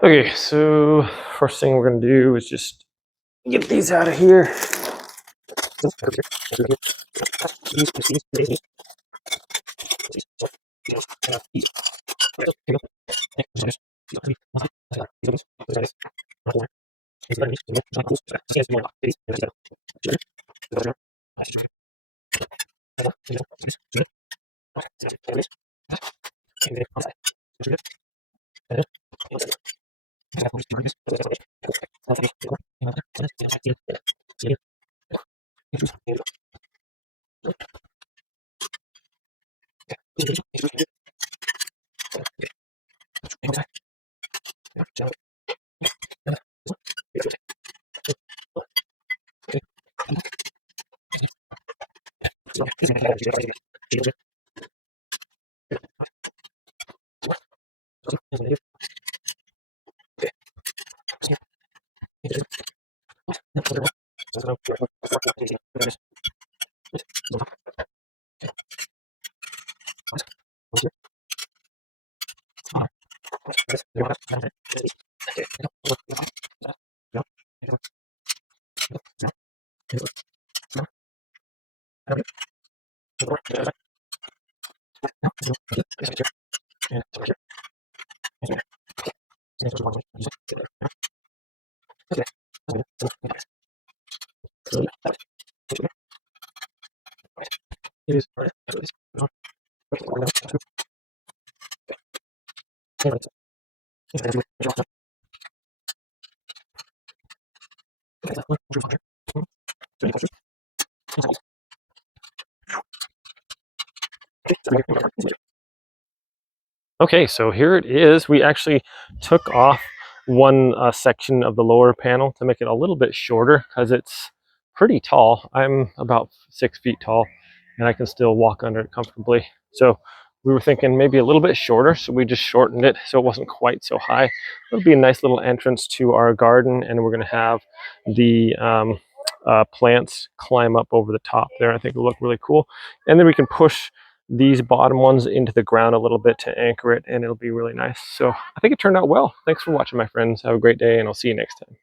Okay, so first thing we're gonna do is just get these out of here. Okay, so here it is. We actually took off one section of the lower panel to make it a little bit shorter because it's pretty tall. I'm about 6 feet tall and I can still walk under it comfortably. So we were thinking maybe a little bit shorter, so we just shortened it so it wasn't quite so high. It'll be a nice little entrance to our garden, and we're going to have the plants climb up over the top there. I think it'll look really cool. And then we can push these bottom ones into the ground a little bit to anchor it, and it'll be really nice. So I think it turned out well. Thanks for watching, my friends. Have a great day, and I'll see you next time.